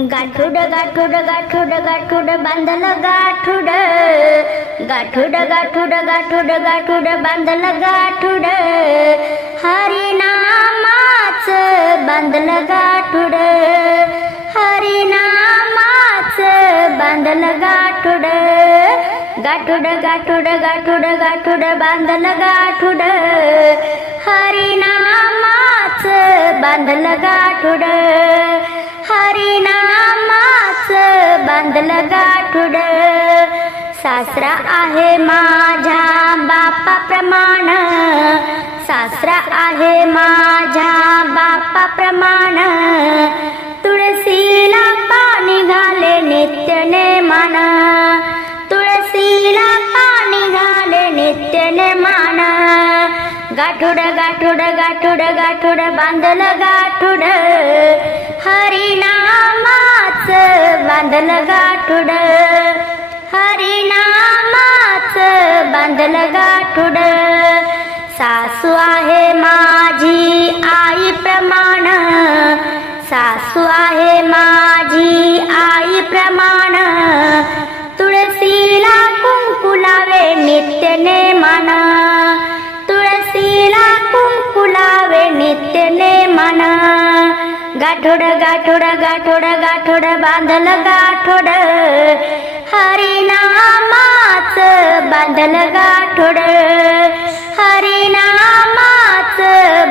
गाठुड गाठुड गाठुड गाठुड बांधलं गाठुड. गाठुड गाठुड गाठुड गाठुड बांधलं गाठुड. हरिनामाच बांधलं गाठुड. हरिनामाच बांधलं गाठुड. गाठुड गाठुड गाठुड गाठुड बांधलं गाठुड. हरिनामाच बांधलं गाठुड. हरिनामाच बांधलं गाठुड. सासरा आहे माझ्या बापाप्रमाण. सासरा आहे माझ्या बापाप्रमाण. तुळशीला पाणी घाले नित्य नेमान. तुळशीला पाणी घाले नित्य नेमान. गाठुड गाठुड गाठुड गाठुड बांधलं गाठुड. हरिनामाच बांधल गाठुड. हरिनामाच बांधल गाठुड. सासू आहे माझी आई प्रमाण. सासू आहे माझी आई प्रमाण. तुळशीला कुंकुलावे नित्यने. गाठोड गाठोड गाठोड गाठोड बांधल गाठोड. हरिनामाच बांधल गाठोड. हरिनामाच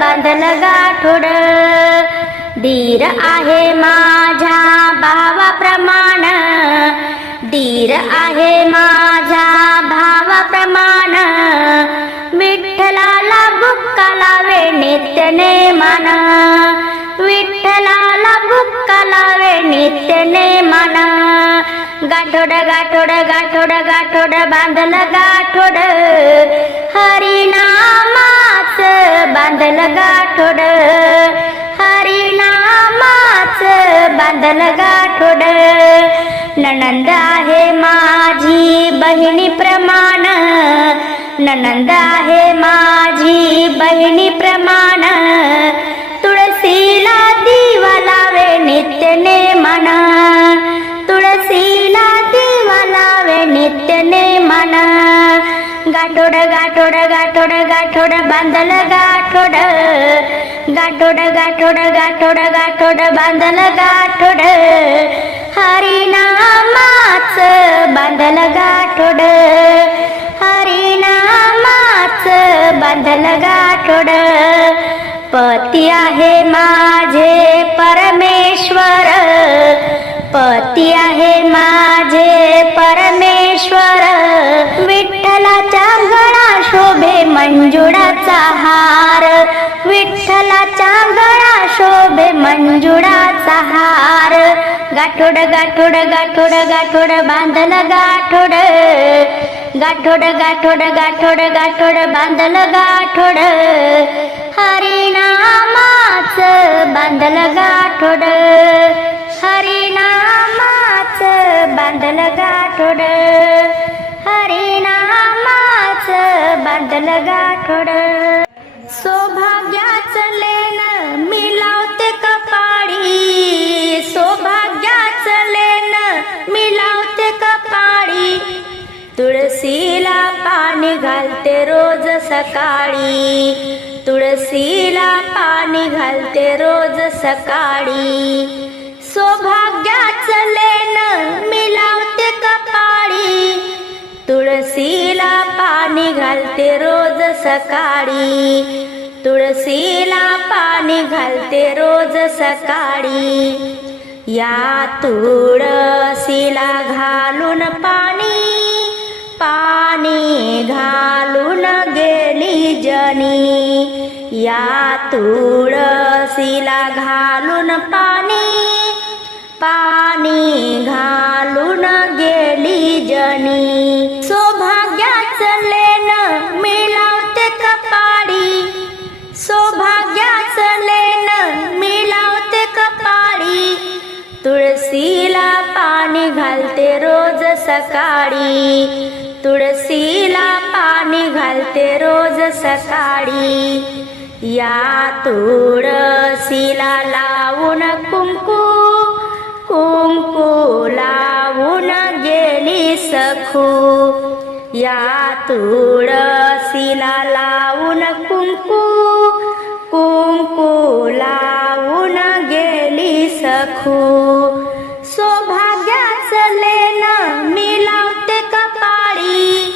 बांधल गाठोड. धीर आहे माझ्या भावाप्रमाण. धीर आहे माझ्या भावाप्रमाण. विठ्ठलाला बुक्काला वेणे त्याने नेमान. बुक्का लावे नित्य नेमान गाठोड गाठोड गाठोड गाठोड बांधल गाठोड. हरिनामाच बांधल गाठोड. हरिनामाच बांधल गाठोड. ननंद आहे माझी बहिणी प्रमाण. ननंद आहे माझी बहिणी प्रमाण. गाठोड बांधलं गाठोड गाठोड गाठोड गाठोड गाठोड बांधलं गाठोड हरिनामाच बांधलं गाठोड हरिनामाच बांधल गाठोड पती आहे माझे परमेश्वर पती आहे मंजुळाचा हार. विठ्ठलाच्या गळा शोभे मंजुळाचा हार. गाठोड गाठोड गाठोड गाठोड बांधल गाठोड. गाठोड गाठोड गाठोड गाठोड बांधल गाठोड. हरिनामाच बांधल गाठोड. हरिनामाच बांधल गाठोड. बदल गाठोड. सौभाग्याच लेन मी लावते कपाळी. सौभाग्याच लेन मी लावते कपाळी. तुळशीला पाणी घालते रोज सकाळी. तुळशीला पाणी घालते रोज सकाळी. सौभाग्याच लेन मी लावते कपाळी. तुळशीला पाणी घालते रोज सकाळी. तुळशीला पाणी घालते रोज सकाळी. या तुळशीला घालून पाणी पाणी घालून गेली जनी. या तुळशीला घालून पाणी पाणी घाल जनी सौभाग्याचं लेन मिलावते कपाळी. सौभाग्याचं लेन मिलावते कपाळी. तुळशीला पाणी घालते रोज सकाळी. तुळशीला पाणी घालते रोज सकाळी. या तुळशीला लावून कुंकू केली सखू. या तुळसीला लावून कुंकू. कुंकू लावून गेली सखू. सौभाग्याच लेना मी लावते कपाळी.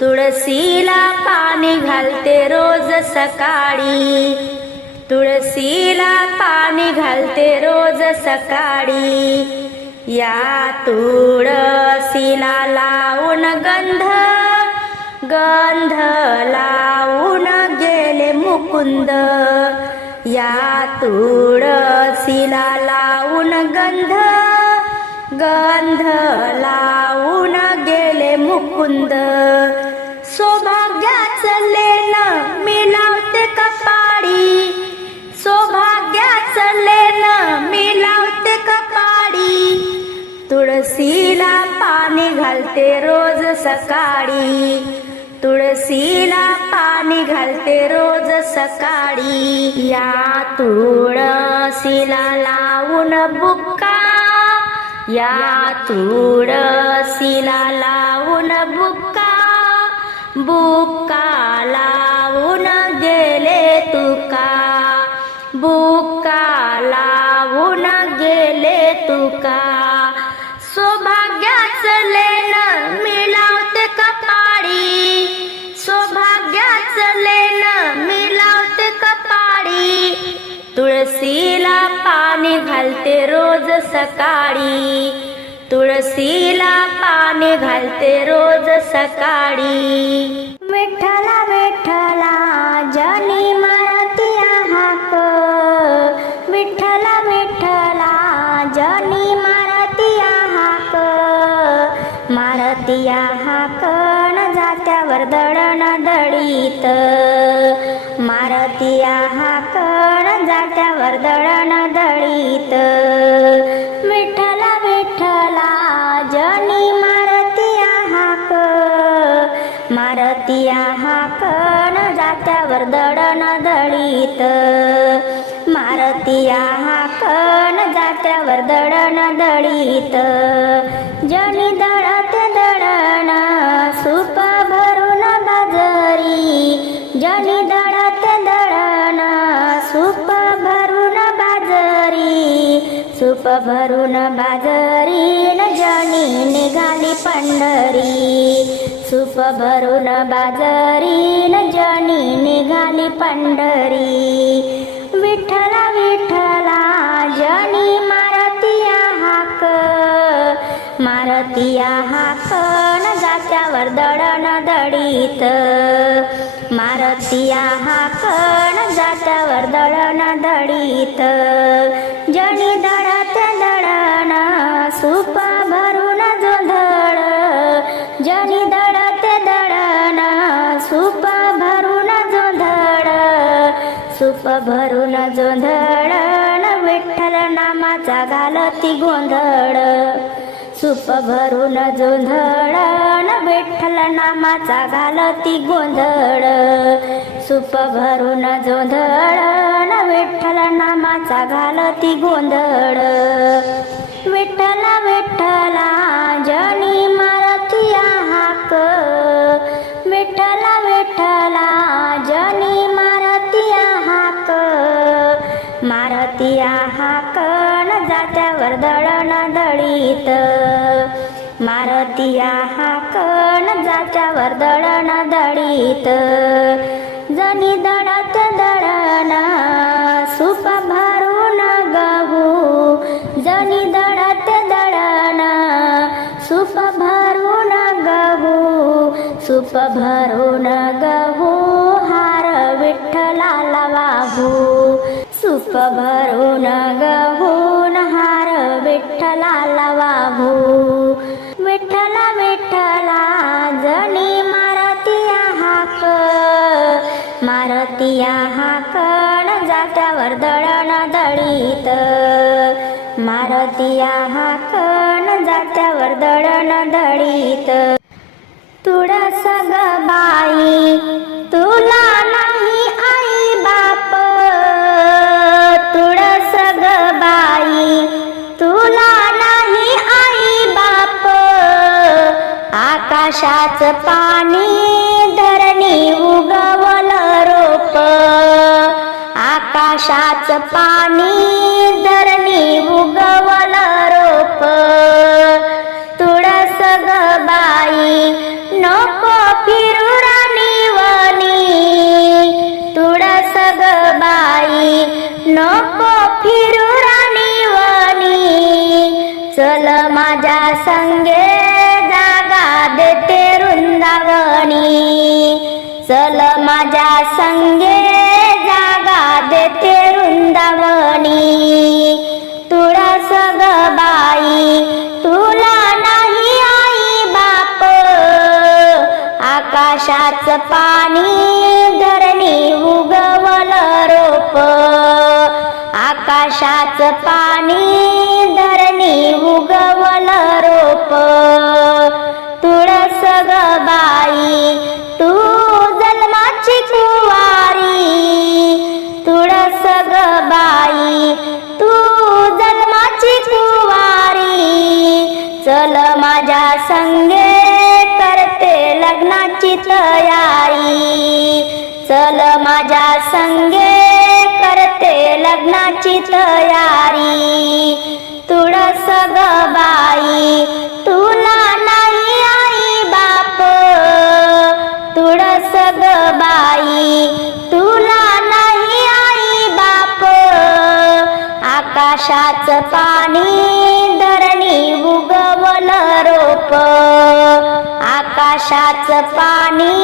तुळसीला पाणी घालते रोज सकाळी. तुळसीला पाणी घालते रोज सकाळी. या तुळशीला लावून गंध गंध लावून गेले मुकुंद. या तुळशीला लावून गंध गंध लावून गेले मुकुंद. सौभाग्याच लेन मी लावते कपाळी सौभाग्याच लेन मी तुळशीला पाणी घालते रोज सकाळी. तुळशीला पाणी घालते रोज सकाळी. या तुळशीला लावून बुक्का. या तुळशीला लावून बुक्का. बुक्काला तुळशीला पाणी घालते रोज सकाळी. तुळशीला पाणी घालते रोज सकाळी. विठ्ठला विठ्ठला जनी जात्यावर दळीत मारतीया मारती जात्यावर दडण दळीत जणी दळते दळण सूप भरून बाजरी. जणी दळते दळण सूप भरून बाजरी. सुप भरून बाजरी न निघाली पंढरी. पुष्प भरून बाजरी न जनी निघाली पंढरी. विठ्ठला विठ्ठला जनी मारतिया हाक. मारतिया हाकण जात्यावर दडण दडीत. मारतिया हाकण जात्यावर दळण दडीत. जणी दडत दळण सुप भरून जोंधळ विठ्ठल नामाचा घालती गोंधळ. सूप भरून जोंधळ विठ्ठल नामाचा घालती गोंधळ. सूप भरून जोंधळ विठ्ठल नामाचा घालती गोंधळ. विठ्ठला विठ्ठला जनी मारतिया हाकण जात्यावर दळण दळीत. मारतिया हाकण जात्यावर दळण दळीत. जनी दळत दळण सुप भरून गहू. जनी दळत दळण सुप भरून गहू. सूप भरून गहू भरून गहून हार विठ्ठलाला वाहू. विठ्ठला विठ्ठला जणी मारतिया हाक. मारतिया हाकण जात्यावर दळण दळीत. मारतिया हाकण जात्यावर दळण दळीत. तुळस ग बाई तुला पाणी धरणी उगवल रोप. आकाशाच पाणी नदीच पाणी धरणी उगवल रोप. आकाशाच पाणी संगे करते लग्नाची तयारी. तुळस गबाई तुला नाही आई बाप. तुळस गबाई तुला नाही आई बाप. आकाशाच पाणी धरणी उगवलं रोप. आकाशाच पाणी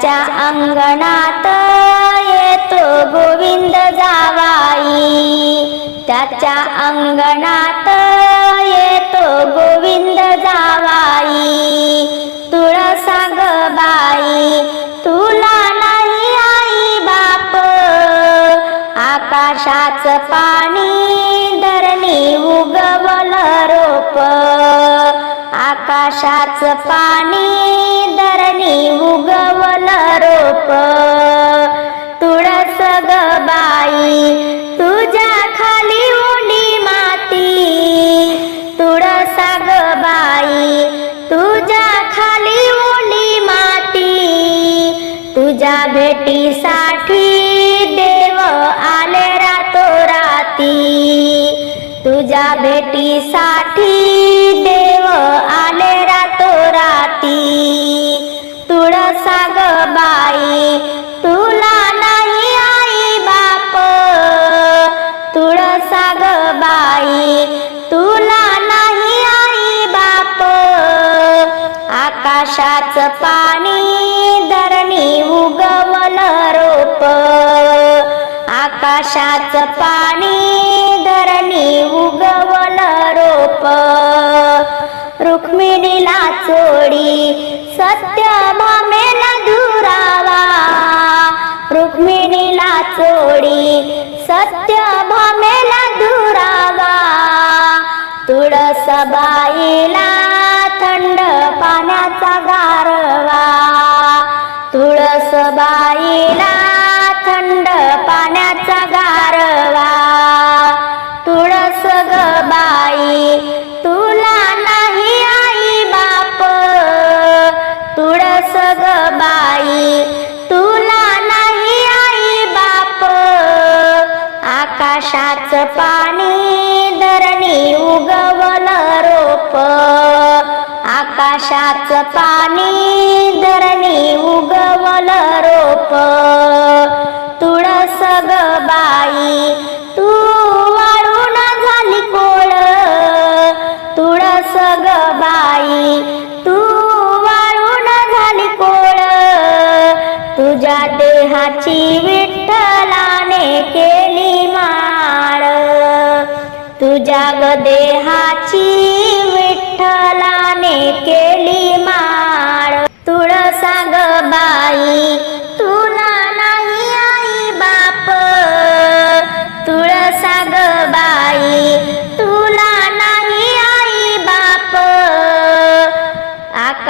त्याच्या अंगणात येतो गोविंद जावाई. त्याच्या अंगणात येतो गोविंद जावाई. तुळसाग बाई तुला नाही आई बाप. आकाशाच पाणी धरणी उगवल रोप. आकाशाच पाणी पाणी धरणी उगवल रोप. आकाशाच पाणी धरणी उगवल रोप. रुक्मिणीला चोडी सत्य भामेला धुरावा रुक्मिणीला चोडी सत्य भामेला धुरावा तुळसबाईला पाण्याचा गारवा तुळस बाईला पिण्याच पाणी धरणी उगवल रोप.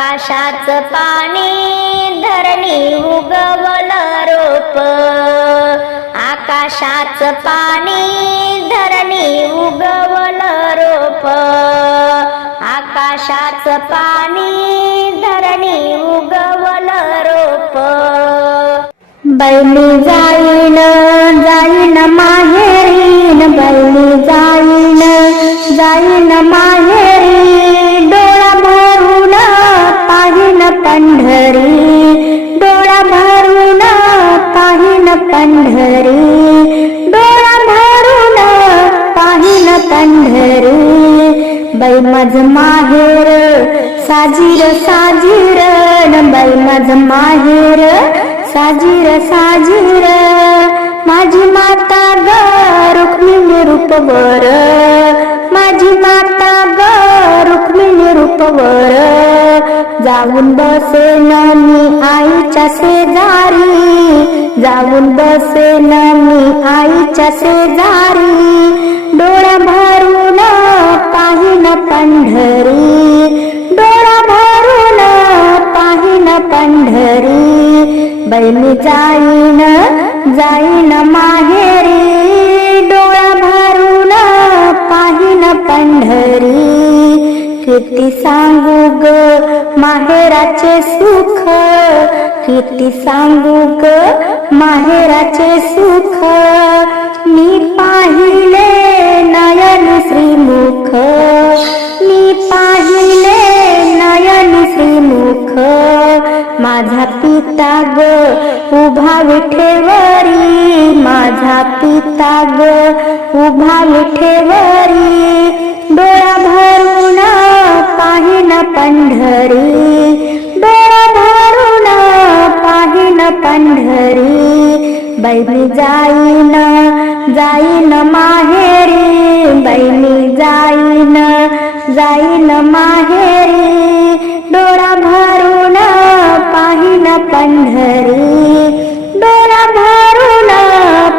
आकाशाच पाणी धरणी उगवल रोप. आकाशाच पाणी धरणी उगवल रोप. आकाशाच पाणी धरणी उगवल रोप. बैली जाईन जाईन माहेरीन बैली जाईन जाईन माहेरी पंढरी डोळा भरून पाहिन पंढरी. डोळा भरून पाहिन पंढरी. बाई मज माहेर साजीर साजीर न बाई मज माहेर साजीर साजीर. माझी माता ग रुक्मिणी रूपवर माझी माता ग रुक्मिणी रूपवर जाऊन बसेन मी आईच्या शेजारी. जाऊन बसेन मी आईच्या शेजारी. डोळा भरून पाहिन पंढरी. डोळा भरून पाहिन पंढरी. बैली जाईन जाईन माहेरी. डोळा भरून पाहिन पंढरी. किती सांगू ग माहेराचे सुख? किती सांगू ग माहेराचे सुख? मी पाहिले नयन श्रीमुख. मी पाहिले नयन श्रीमुख. माझा पिता ग उभा विठेवरी. माझा पिता ग उभा विठेवरी. डोळा भर पाहिन पंढरी डोळा भरून पाहिन पंढरी बैनी जाईन जाईन माहेरी बैनी जाईन जाईन माहेरी डोळा भरून पाहिन पंढरी डोळा भरून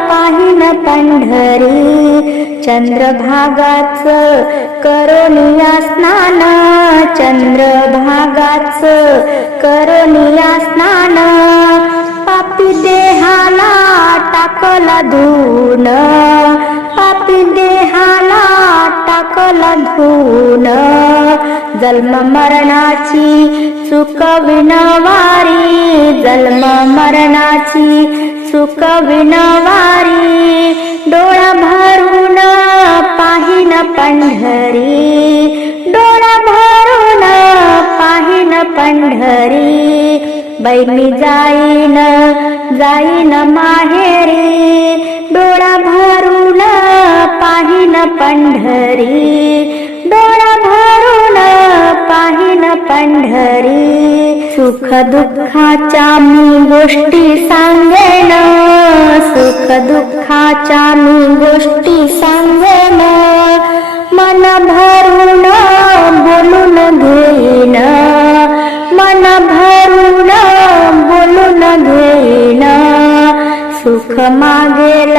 पाहिन पंढरी चंद्रभागाच करोनिया स्नान चंद्रभागाच करोनिया स्नान पापी देहाला टाकला धून पापी देहाला टाकला धून. जन्म मरणाची चुकविनवारी जन्म मरणाची चुकविनवारी डोळा भरून पाहिन पंढरी. डोळा भरून पाहिन पंढरी. बैनी जाईन जाईन माहेरी. डोळा भरून पाहिन पंढरी. डोळा पंढरी सुख दुःखाच्या मी गोष्टी सांगेन. सुख दुःखाच्या मी गोष्टी सांगेन. मन भरून बोलून घेईन. मन भरून बोलून घेईन. सुख मागेल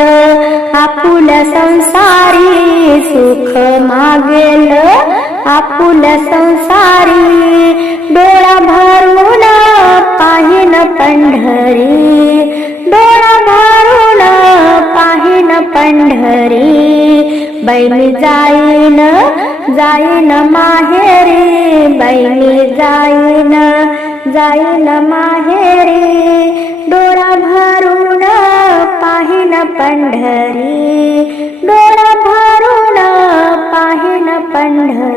आपुल्या संसारी. सुख मागेल आपुल संसारी डोळा भरून पाहिन पंढरी. डोळा भरून पाहिन पंढरी. बैमी जाईन जाईन माहेरी. बैमी जाईन जाईन माहेरी. डोळा भरून पाहिन पंढरी. डोळा भरून पाहिन पंढरी.